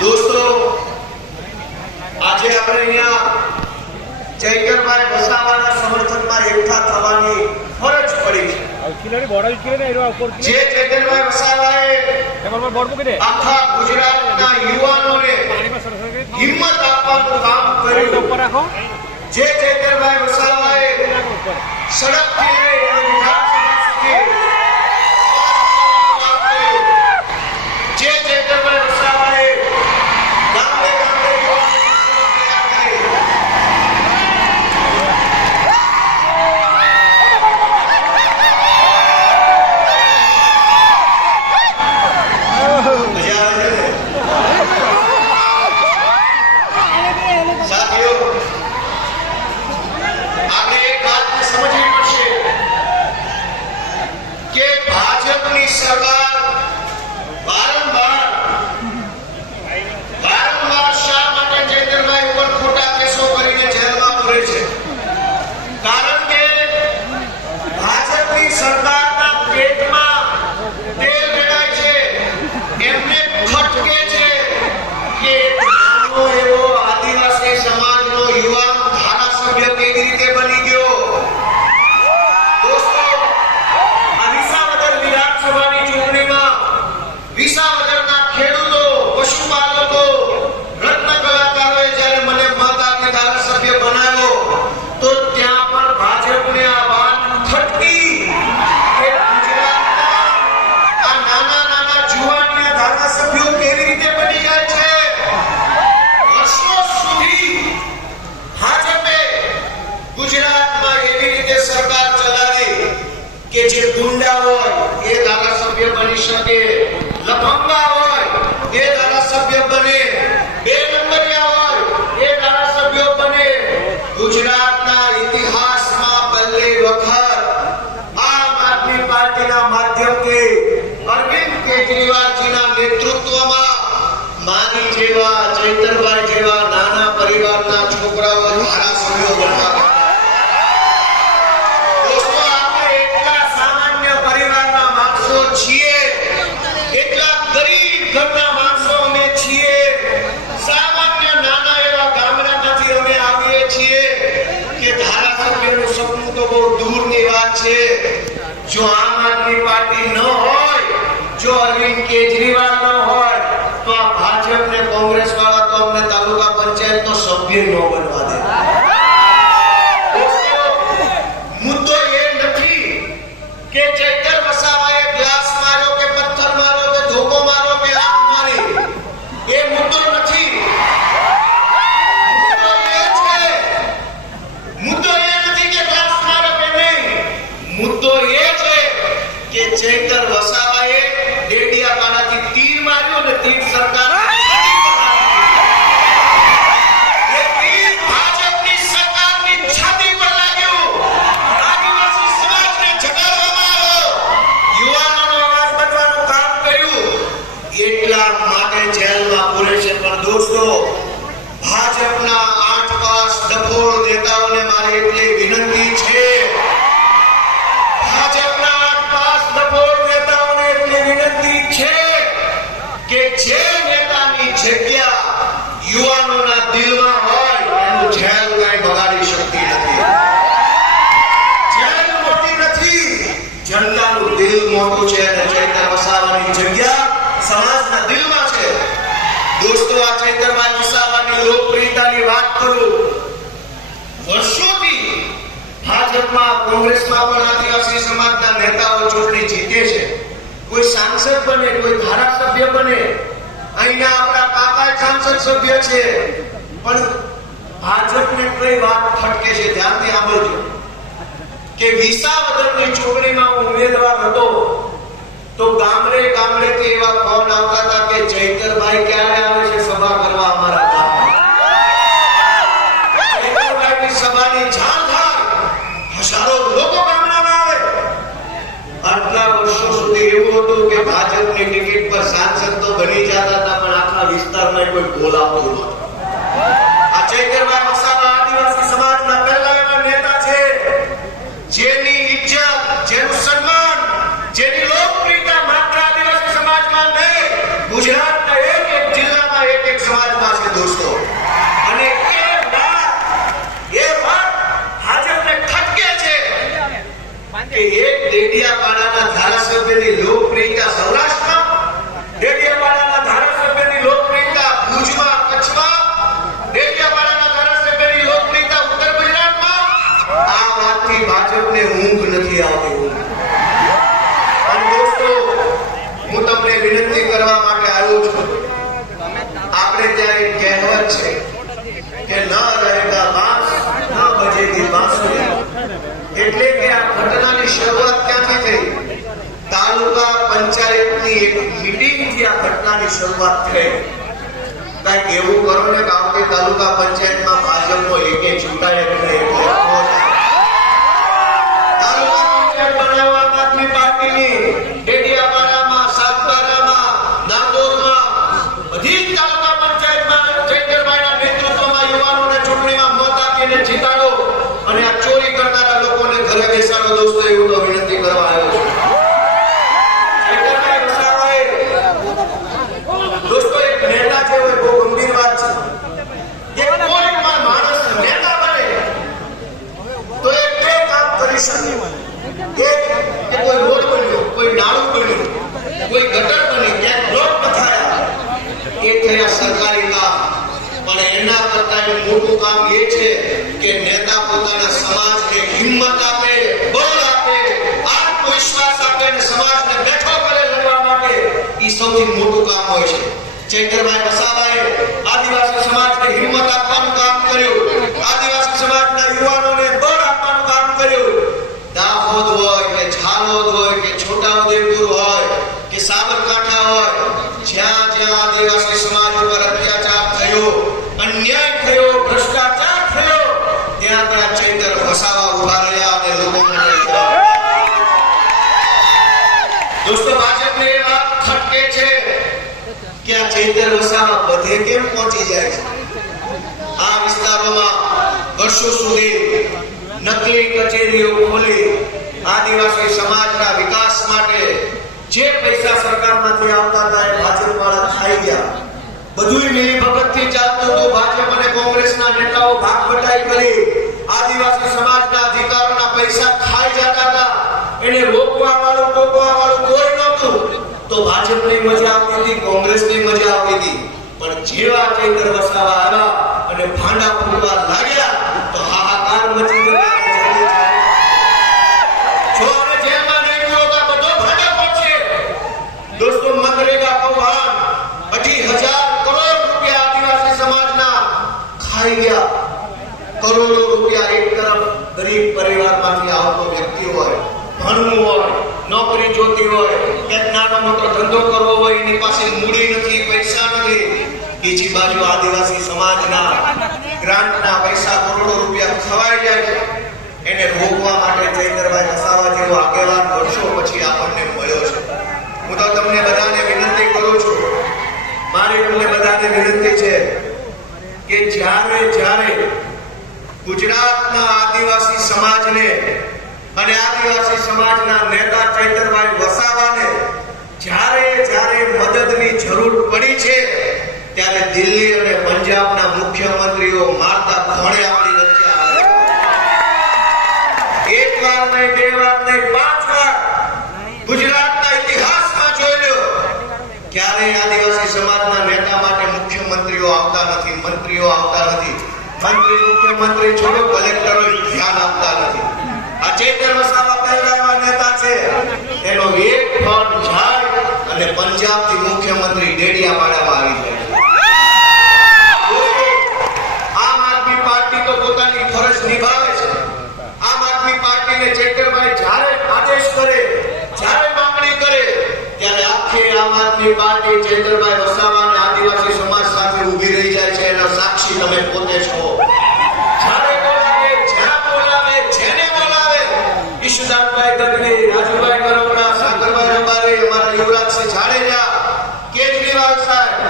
દોસ્તો આજે આપણે અહીંયા ચૈતરભાઈ વસાવાના સમર્થનમાં એકઠા થવાની ફરજ પડી છે. કિલોની બોર્ડર ને એરો ઉપર જે ચૈતરભાઈ વસાવાએ એમાં બોર્ડ મૂકી દે. આખા ગુજરાતના યુવાનોને હિંમત આપવાનું કામ કર્યું. ઉપર રાખો. જે ચૈતરભાઈ વસાવાએ સડકથી લઈ વિધાનસભા સુધી গঙ্গা તો બહુ દૂરની વાત છે. જો આમ આદમી પાર્ટી ન હોય, જો અરવિંદ કેજરીવાલ ન હોય, તો આ ભાજપ ને કોંગ્રેસ વાળા તો અમને તાલુકા પંચાયત નો સભ્ય ન બનવા દે દોસ્તો, મુદ્દો એ નથી કે ચૈતર વસાવાએ ગ્લાસ માર્યો કે પથ્થર માર્યો કે ધોકો માર્યો કે આંખ મારી એ મુદ્દો નથી મુદ્દો એ છે મુદ્દો એ નથી કે ગ્લાસ માર્યો કે નહીં મુદ્દો એ છે કે ચૈતર વસાવાએ ડેડિયાપાડાથી તીર માર્યો અને તીર સરકાર એ તીર ભાજપની સરકારની છાતી પર લાગ્યું આદિવાસી સમાજને જગાડવામાં આવ્યો યુવાનોનો અવાજ બનવાનું કામ કર્યું એટલા માટે જેલમાં પૂરે છે પણ દોસ્તો ભાજપના આઠ પાસ ડફોળ નેતાઓને મારી એટલી વિનંતી છે ભાજપના આઠ પાસ ડફોળ નેતાઓને એટલી વિનંતી છે કે જે નેતાની જગ્યા યુવાનોના દિલમાં હોય એનું જેલ કઈ બગાડી શકતી નથી જેલ મોટી નથી જનતાનું દિલ મોટું છે અને ચૈતર વસાવાની જગ્યા સમાજના દિલમાં છે. દોસ્તો, આ ચૈતરભાઈ વસાવાની લોકપ્રિયતાની વાત કરું. વર્ષોથી ભાજપમાં, કોંગ્રેસમાં પણ આદિવાસી સમાજના નેતાઓ ચૂંટણી જીતે છે. કોઈ સાંસદ બને, કોઈ ધારાસભ્ય બને, અહીંના આપણા કાકા સાંસદ સભ્ય છે. પણ ભાજપને કઈ વાત ખટકે છે? ધ્યાનથી સાંભળજો. કે વિસાવદરની ચૂંટણીમાં ઉમેદવાર હતો. તો ગામડે ગામડેથી એવા ફોન આવતા હતા કે, ચૈતરભાઈ, ક્યારે આવે છે સભા કરવા અમારા સભાની જાણ થાય હજારો લોકો ગામડામાં આવે. આટલા વર્ષો સુધી એવું હતું કે ભાજપની ટિકિટ પર સાંસદ તો બની જતા હતા, પણ આખા વિસ્તાર વિસ્તારમાં કોઈ બોલાવતું નહોતું. આ ચૈતરભાઈ વસાવા આદિવાસી સમાજના પહેલા એવા નેતા છે જેની ઇજ્જત જેનું સન્માન જેની લોકપ્રિયતા માત્ર આદિવાસી સમાજમાં નહીં ગુજરાતના એક એક જિલ્લામાં એક એક સમાજમાં છે દોસ્તો અને એ વાત એ વાત ભાજપને ખટકે છે કે એક ડેડિયાપાડાના ધારાસભ્યની લોકપ્રિયતા સૌરાષ્ટ્રમાં, ડેડિયાપાડાના ધારાસભ્યની લોકપ્રિયતા ભુજમાં, કચ્છમાં, ડેડિયાપાડાના ધારાસભ્યની લોકપ્રિયતા ઉત્તર ગુજરાતમાં, આ વાતથી ભાજપને ઊંઘ નથી આવતી ઊંઘ અને દોસ્તો હું તમને વિનંતી કરવા માટે આવ્યો છું આપણે ત્યાં એક કહેવત છે કે ન રહેગા બાંસ ન બજેગી બાંસુરી એટલે કે આ ઘટનાની શરૂઆત ક્યાંથી થઈ તાલુકા પંચાયતની એક મીટિંગથી આ શરૂઆત થઈ. કાંઈક એવું કરો ને કે આપણે તાલુકા પંચાયતમાં ભાજપનો એક એક ચૂંટાય પંચાયત બનાવવા આમ આદમી પાર્ટીની ચૂંટણીમાં મત આપીને જીતાડો અને આ ચોરી કરનારા લોકોને ઘરે બેસાડો દોસ્તો એવું તો વિનંતી કરવા આવ્યો છું ચૈતરભાઈ વસાવાએ દોસ્તો એક નેતા છે હોય બહુ ગંભીર વાત છે કે કોઈ પણ માણસ નેતા બને તો એ બે કામ કરી શકે એક કે કોઈ રોડ બન્યો કોઈ નાળું બન્યું કોઈ ગટર બની ક્યાંક બ્લોક પથાયા એ થયા સરકારી કામ પણ એના કરતા કામ એ છે કે નેતા પોતાના સમાજને હિંમત આપે, બળ આપે, આત્મવિશ્વાસ આપે અને સમાજને બેઠો કરે લડવા માટે. એ સૌથી મોટું કામ હોય છે. ચૈતરભાઈ વસાવાએ આદિવાસી સમાજને હિંમત આપવાનું કામ કર્યું. આદિવાસી સમાજના યુવાનોને બળ આપવાનું કામ કર્યું દાહોદ હોય કે ઝાલોદ હોય કે છોટાઉદેપુર હોય કે સાબરકાંઠા હોય જ્યાં જ્યાં આદિવાસી સમાજ ઉપર અત્યાચાર થયો અન્યાય થયો ભ્રષ્ટાચાર થયો ત્યાં ત્યાં ચૈતર વસાવા ઊભા રહ્યા અને લોકો માટે જવાબદાર. દોસ્તો ભાજપને એ વાત ખટકે છે કે આ બધે કેમ પહોંચી જાય છે? આ વિસ્તારોમાં વર્ષો સુધી નકલી કચેરીઓ ખોલી આદિવાસી સમાજના વિકાસ માટે જે પૈસા સરકારમાંથી આવતા હતા એ ભાજપ વાળા ખાઈ ગયા. બધું મિલી ભગતથી ચાલતું હતું. ભાજપ અને કોંગ્રેસના નેતાઓ ભાગ બટાઈ કરી. આદિવાસી સમાજના અધિકારોના પૈસા ખાઈ જતા હતા. એને રોકવા વાળું ટોકવા ભાજપની મજા આવતી હતી, કોંગ્રેસની મજા આવતી હતી. પણ જેવા ચૈતર વસાવા આવ્યા અને ભાંડા ફૂટવા લાગ્યા તો હાહાકાર મચી ગયો જો હવે જેલમાં નહીં ગયો તો આ બધો ભાંડા પડશે દોસ્તો મનરેગા કૌભાંડ અઢી હજાર કરોડ રૂપિયા આદિવાસી સમાજના ખાઈ ગયા કરોડો રૂપિયા એક તરફ ગરીબ પરિવારમાંથી આવતો વ્યક્તિ હોય ભણવું હોય નોકરી જોતી હોય ક્યાંક નાનો મળ્યો છે. હું તો તમને બધાને વિનંતી કરું છું. મારી તમને બધાને વિનંતી છે કે જ્યારે જ્યારે ગુજરાતના આદિવાસી સમાજને અને આદિવાસી સમાજના નેતા ચૈતરભાઈ વસાવાને જ્યારે જ્યારે મદદની જરૂર પડી છે, ત્યારે દિલ્હી અને પંજાબના મુખ્યમંત્રીઓ મારતા ઘોડે આપણી એક વાર નહીં, બે વાર નહીં, પાંચ વાર ગુજરાતના ઇતિહાસમાં જોઈ લો. ક્યારેય આદિવાસી સમાજના નેતા માટે મુખ્યમંત્રીઓ આવતા નથી, મંત્રીઓ આવતા નથી. મંત્રી, મુખ્યમંત્રી છોડો કલેક્ટરો ધ્યાન આપતા નથી. આમ આદમી પાર્ટી તો પોતાની ફરજ નિભાવે છે. આમ આદમી પાર્ટીને ચેતરભાઈ જ્યારે આદેશ કરે, જ્યારે માંગણી કરે, ત્યારે આખી આમ આદમી પાર્ટી ચૈતરભાઈ વસાવા અને આદિવાસી સમાજ સાથે ઊભી રહી જાય છે એનો સાક્ષી તમે પોતે છો જ્યારે બોલાવે જ્યાં બોલાવે જેને બોલાવે ઈશુદાનભાઈ ગઢવી રાજુભાઈ કરોડા સાગરભાઈ રબારી અમારા યુવરાજસિંહ જાડેજા કેજરીવાલ સાહેબ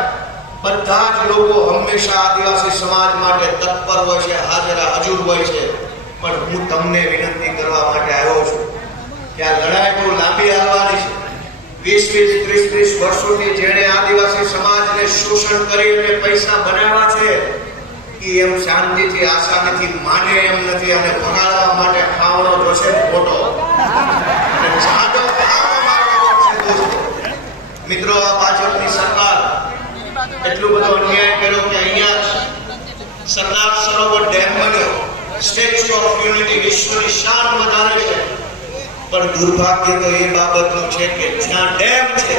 બધા જ લોકો હંમેશા આદિવાસી સમાજ માટે તત્પર હોય છે, હાજર હજુર હોય છે. પણ હું તમને વિનંતી કરવા માટે આવ્યો છું કે આ લડાઈ બહુ લાંબી હાલવાની છે. વીસ વીસ ત્રીસ ત્રીસ વર્ષોથી જેણે આદિવાસી સમાજને શોષણ કરી અને પૈસા બનાવ્યા છે એ એમ શાંતિથી, આસાનીથી માને એમ નથી અને ભગાડવા માટે ખાવડો જોશે દોસ્તો. મિત્રો, આ ભાજપની સરકાર એટલો બધો અન્યાય કર્યો કે અહીંયા સરદાર સરોવર ડેમ બન્યો. સ્ટેચ્યુ ઓફ યુનિટી વિશ્વની શાન વધારે છે. પણ દુર્ભાગ્ય તો એ બાબતનું છે કે જ્યાં ડેમ છે,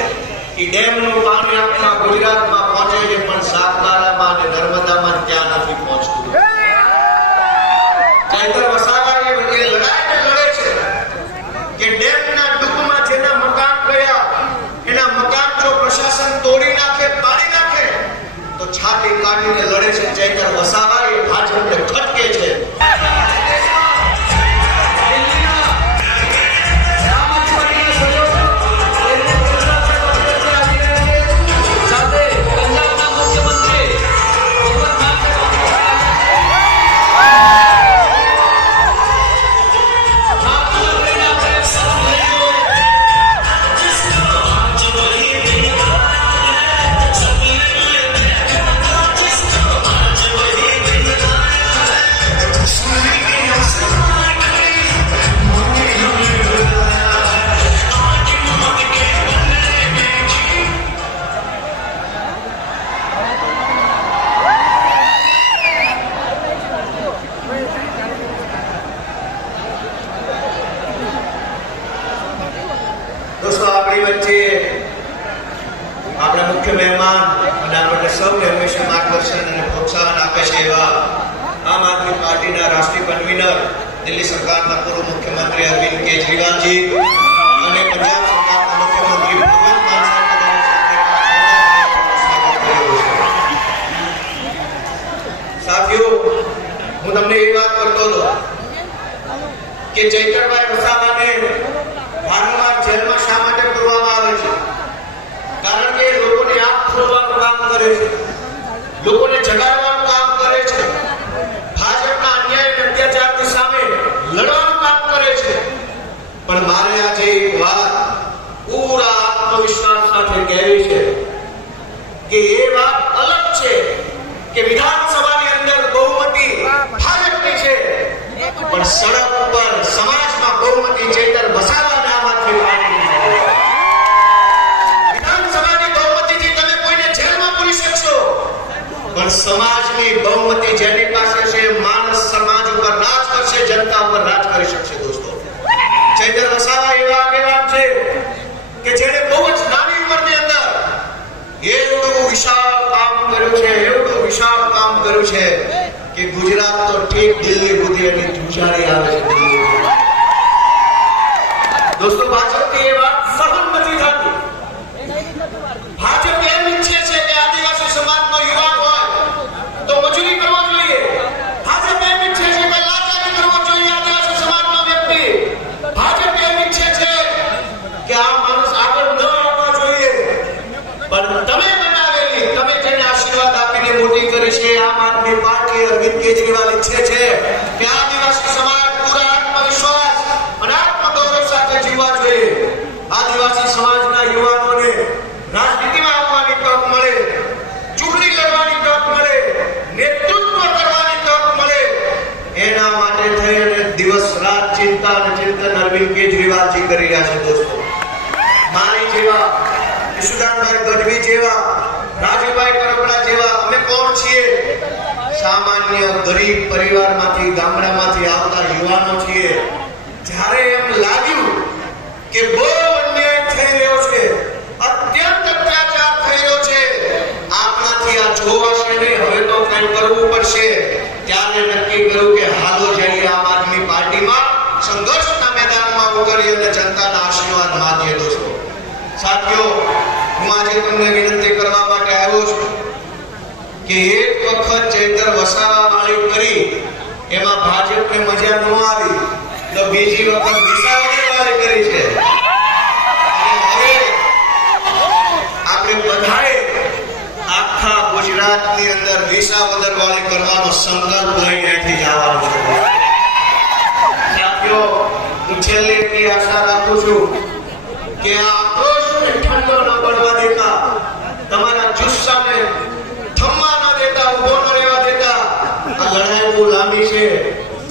એ ડેમનું પાણી આપણા ગુજરાતમાં પહોંચે છે. પાર્ટીના રાષ્ટ્રીય કન્વીનર, દિલ્હી સરકારના પૂર્વ મુખ્યમંત્રી અરવિંદ કેજરીવાલજી અને પંજાબ હું તમને એ વાત કરતો હતો કે ચૈતરભાઈ વસાવાને વારંવાર જેલમાં શા માટે પૂરવામાં આવે છે? કારણ કે લોકોને આંખ ખોલવાનું કામ કરે છે. લોકોને જગાડવાનું કામ કરે છે ભાજપના અન્યાય અને અત્યાચારની સામે લડવાનું કામ કરે છે પણ છે એક વાત પૂરા આત્મવિશ્વાસ સાથે કહેવી છે કે એ વાત અલગ છે કે વિધાનસભાની અંદર બહુમતી ભાજપની છે. પણ સડક ઉપર સમાજમાં બહુમતી ચેતર વસાવાના આમ આદમી વિધાનસભાની બહુમતીથી તમે કોઈને જેલમાં પૂરી શકશો. પણ સમાજની બહુમતી જેની પાસે છે માણસ સમાજ ઉપર રાજ કરશે જનતા ઉપર રાજ કરી શકશે દોસ્તો ચૈતર વસાવા એવા આગેવાન છે કે જેણે બહુ જ નાની ઉંમરની અંદર એવડું વિશાળ કામ કર્યું છે એવડું વિશાળ કામ કર્યું છે કે ગુજરાત તો ઠીક દિલ્હી સુધી એની જુજારી આવે છે દિલ્હી સુધી. દોસ્તો ભાજપની એ વાત સહન નથી થતી ભાજપ એમ ઈચ્છે છે કે આદિવાસી સમાજનો યુવાન હોય તો મજૂરી કરવો જોઈએ ભાજપ એમ ઈચ્છે છે કે લાચારી કરવો જોઈએ આદિવાસી સમાજનો વ્યક્તિ ભાજપ એમ ઈચ્છે છે કે આ માણસ આગળ ન આવવા જોઈએ પણ તમે બનાવેલી તમે જેને આશીર્વાદ આપીને મોટી કરી છે આમ આદમી પાર્ટી અરવિંદ કેજરીવાલ ઈચ્છે છે કે આદિવાસી સમાજ પૂરા આત્મવિશ્વાસ અને આત્મગૌરવ સાથે જીવવા જોઈએ આદિવાસી સમાજના યુવાનોને રાજનીતિમાં આવવાની તક મળે ચૂંટણી લડવાની તક મળે નેતૃત્વ કરવાની તક મળે એના માટે થઈ અને દિવસ રાત ચિંતા અને ચિંતન અરવિંદ કેજરીવાલજી કરી રહ્યા છે દોસ્તો. મારી જેવા ઈશુદાનભાઈ ગઢવી જેવા, રાજુભાઈ પરપડા જેવા, અમે કોણ છીએ? સામાન્ય ગરીબ પરિવારમાંથી, ગામડામાંથી આવતા યુવાનો છીએ. જ્યારે એમ લાગ્યું કે બહુ અન્યાય થઈ રહ્યો છે, અત્યંત અત્યાચાર થઈ રહ્યો છે આપણાથી આ જોવાશે નહીં હવે તો કંઈ કરવું પડશે. ત્યારે નક્કી કર્યું કે હાલો જઈએ આમ આદમી પાર્ટીમાં. સંઘર્ષના મેદાનમાં ઉતરી અને જનતાના આશીર્વાદ માગીએ દોસ્તો સાથીઓ, હું આજે તમને વિનંતી કરવા માટે આવ્યો છું કે એક વખત ચૈતર વસાવા વાળી કરી, એમાં ભાજપને મજા ન આવી, તો બીજી વખત વિસાવદર વાળી કરી છે. આપણે બધાએ આખા ગુજરાત ગુજરાતની અંદર વિસાવદર વાળી કરવાનો સંકલ્પ લઈને અહીંથી જવાનો છે. સાથીઓ હું એટલી આશા રાખું છું કે આ આક્રોશને ઠંડો ન પડવા દેતા, તમારા જુસ્સાને થમવા ન દેતા ઊભો ન રહેવા દેતા, આ લડાઈ બહુ લાંબી છે.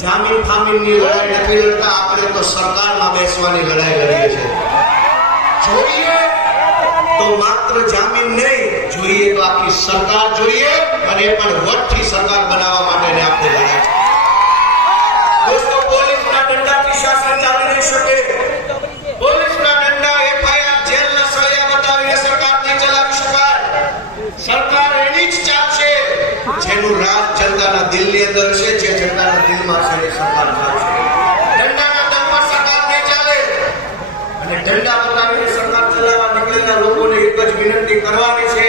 જામીન ફામીનની લડાઈ નથી લડતા, આપણે તો સરકારમાં બેસવાની લડાઈ લડીએ છીએ. જોઈએ તો માત્ર જામીન નહીં, જોઈએ તો આખી સરકાર જોઈએ, અને પણ વટથી સરકાર બનાવવા માટેની આપણે લડાઈ છે. દોસ્તો પોલીસના દંડાથી શાસન ચાલી નહીં શકે પોલીસના દંડા એફઆઈઆર જેલના સળિયા બતાવીને સરકાર નહીં ચલાવી શકાય સરકાર એની જ ચાલશે જેનું રાજ જનતાના દિલની અંદર છે, જે જનતાના દિલમાં છે, એ સરકાર ચાલશે દંડાના પર સરકાર નહીં ચાલે. અને દંડા બતાવીને સરકાર ચલાવવા નીકળેલા લોકોને એક જ વિનંતી કરવાની છે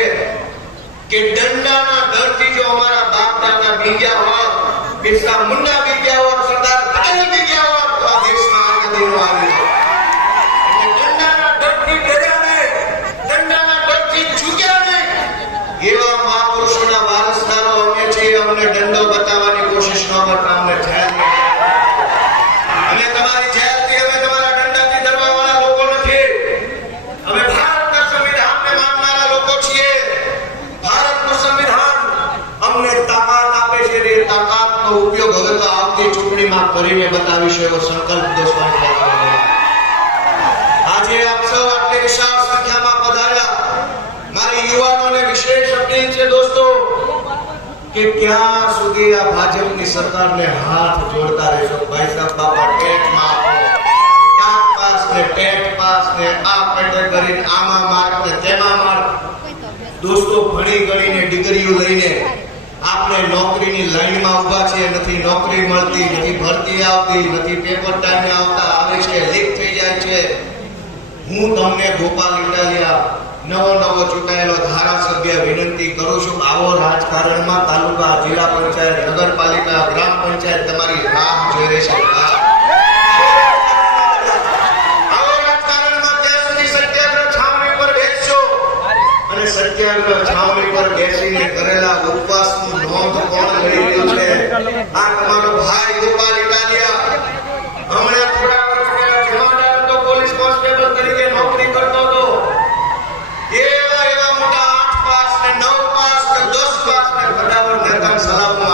કે દંડાના દરથી જો અમારા બાપ દાદા બીજા હોત બિરસા મુંડા બીજા હોત સરદાર પટેલ બીગ્યા હોત તો આ દેશમાં આ દિનો આવી હોત. એટલે દંડાના ડરથી ડર્યા નહીં, દંડાના ડરથી ઝૂક્યા નહીં. એવા મહાપુરુષોના વારસદારો અમે છીએ અમને દંડો બતાવવાની કોશિશ ન કરતા અમને જેલ અમે તમારી જેલથી અમે તમારા દંડાથી ડરવા વાળા લોકો નથી અમે ભારતના સંવિધાનને માનનારા લોકો છીએ ભારતનું સંવિધાન અમને તાકાત આપે છે અને એ તાકાતનો ઉપયોગ હવે તો આવતી ચૂંટણીમાં કરીને બતાવીશું એવો સંકલ્પ દોસ્તો આજે આપ સૌ આટલી વિશાળ સંખ્યામાં પધાર્યા. મારી યુવાનોને વિશેષ અપીલ છે દોસ્તો, કે ક્યાં સુધી આ ભાજપની સરકારને હાથ જોડતા રહેશો? ભાઈ સાહેબ, બાપા ટેટમાં ટાટ પાસ ને ટેટ પાસ ને આ કેટેગરી આમાં માર્ક ને તેમાં માર્ક દોસ્તો, ભણી ગણીને ડિગ્રીઓ લઈને આપણે નોકરીની લાઈનમાં ઊભા છે નથી નોકરી મળતી, નથી ભરતી આવતી, નથી પેપર ટાઈમે આવતા, આવે છે લીક થઈ જાય છે. હું તમને ગોપાલ ઇટાલિયા નવો નવો ચૂંટાયેલો ધારાસભ્ય વિનંતી કરું છું, આવો રાજકારણમાં તાલુકા, જિલ્લા પંચાયત, નગરપાલિકા, ગ્રામ પંચાયત તમારી રાહ જોઈ રહી સત્યાગ્રહ છાવણી પર બેસીને કરેલા ઉપવાસનું નોંધ કોણ લઈ રહ્યું છે આ પાસ ને નવ પાસ ને દસ ને ફટાફટ સલામો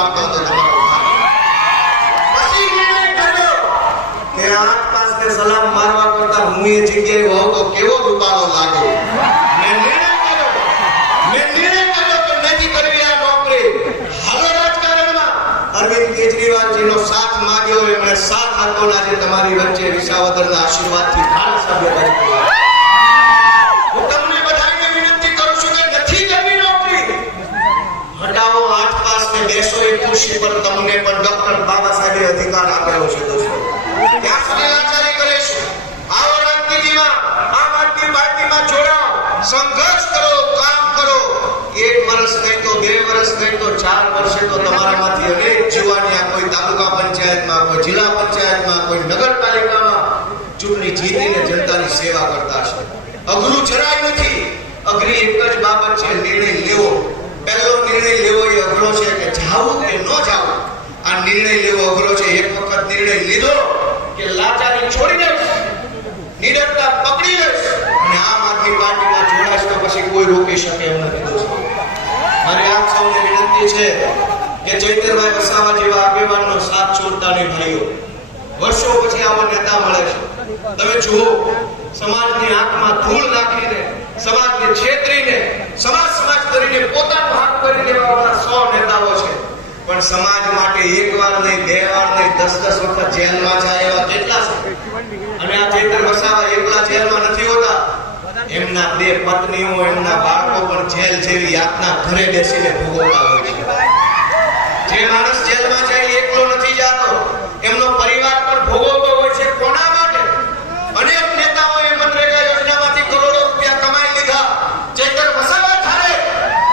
આઠ પાસ ને સલામ મારવા કરતા હું એ જગ્યાએ હોઉં તો કેવો રૂપાળો લાગે મેં નિર્ણય કર્યો મેં નિર્ણય કર્યો કે નથી કરવી આ નોકરી હવે રાજકારણમાં અરવિંદ કેજરીવાલજીનો સાથ માંગ્યો, એમણે સાથ આપ્યો આજે તમારી વચ્ચે વિસાવદરના આશીર્વાદથી તરીકે આવ્યા. હું તમને બધાને હટાવો આઠ પાસ ને પર તમને પણ અધિકાર આપેલો છે દોસ્તો. ત્યાં સુધી લાચારી સંઘર્ષ કરો વર્ષ નહીં તો બે વર્ષ નહીં તો ચાર વર્ષે તો તમારામાંથી અનેક જુવાનિયા કોઈ તાલુકા પંચાયતમાં, કોઈ જિલ્લા પંચાયતમાં, કોઈ નગરપાલિકામાં ચૂંટણી જીતીને જનતાની સેવા કરતા છે અઘરું જરાય નથી. અઘરી એક જ બાબત છે, નિર્ણય લેવો. પહેલો નિર્ણય લેવો એ અઘરો છે કે જાવું કે ન જાવું. આ નિર્ણય લેવો અઘરો છે. એક વખત નિર્ણય લીધો કે લાચારી છોડી દઈશ, નિડરતા પકડી લઈશ અને આમ આદમી પાર્ટીમાં જોડાશ તો પછી કોઈ રોકી શકે એમ નથી. મારી આપ સૌને વિનંતી છે કે ચૈતરભાઈ વસાવા જેવા આગેવાનનો સાથ છોડતા ભાઈઓ વર્ષો પછી આવા નેતા મળે છે. તમે જુઓ, સમાજની આંખમાં ધૂળ નાખીને, સમાજને છેતરીને, સમાજ સમાજ કરીને પોતાનો હાથ કરી દેવા વાળા સો નેતાઓ છે. પણ સમાજ માટે એક વાર નહીં, બે વાર નહીં, દસ દસ વખત જેલમાં જાય એવા કેટલા છે. અને આ ચૈતર વસાવા એકલા જેલમાં નથી હોતા. એમના બે પત્નીઓ, એમના બાળકો પણ જેલ જેવી યાતના ઘરે બેસીને ભોગવતા હોય છે. જે માણસ જેલમાં જાય એકલો નથી જાતો. એમનો પરિવાર પણ ભોગવતો હોય છે કોના માટે? અનેક નેતાઓએ મનરેગા યોજનામાંથી કરોડો રૂપિયા કમાઈ લીધા. ચૈતર વસાવા થાય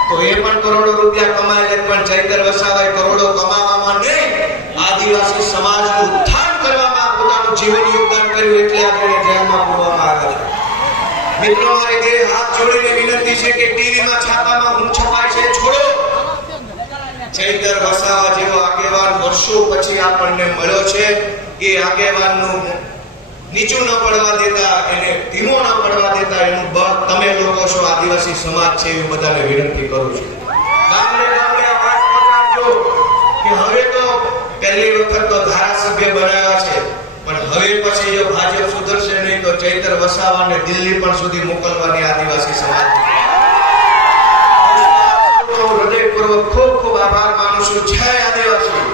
તો એ પણ કરોડો રૂપિયા કમાઈ લે, પણ ચૈતર વસાવાએ કરોડો કમાવામાં નહીં. આદિવાસી સમાજનું ઉત્થાન કરવામાં પોતાનું જીવન યોગદાન કર્યું એટલે આજે એને જેલમાં પૂરવામાં આવે છે મિત્રો મારી હાથ જોડીને વિનંતી છે કે ટીવીમાં છાપામાં હું છપાય છે, છોડો. ચૈતર વસાવા જેવો આગેવાન વર્ષો પછી આપણને મળ્યો છે. એ આગેવાનનું નીચું ન પડવા દેતા, એને ધીમો ન પડવા દેતા, એનું બળ તમે લોકો છો, આદિવાસી સમાજ છે, એવું બધાને વિનંતી કરું છું. ગામડે ગામડે અવાજ પહોંચાડજો કે હવે તો પહેલી વખત તો ધારાસભ્ય બનાવ્યા છે. પણ હવે પછી જો ભાજપ સુધરશે નહીં તો ચૈતર વસાવાને દિલ્હી પણ સુધી મોકલવાની આદિવાસી સમાજ. હૃદયપૂર્વક ખૂબ ખૂબ આભાર માનું છું. જય આદિવાસી.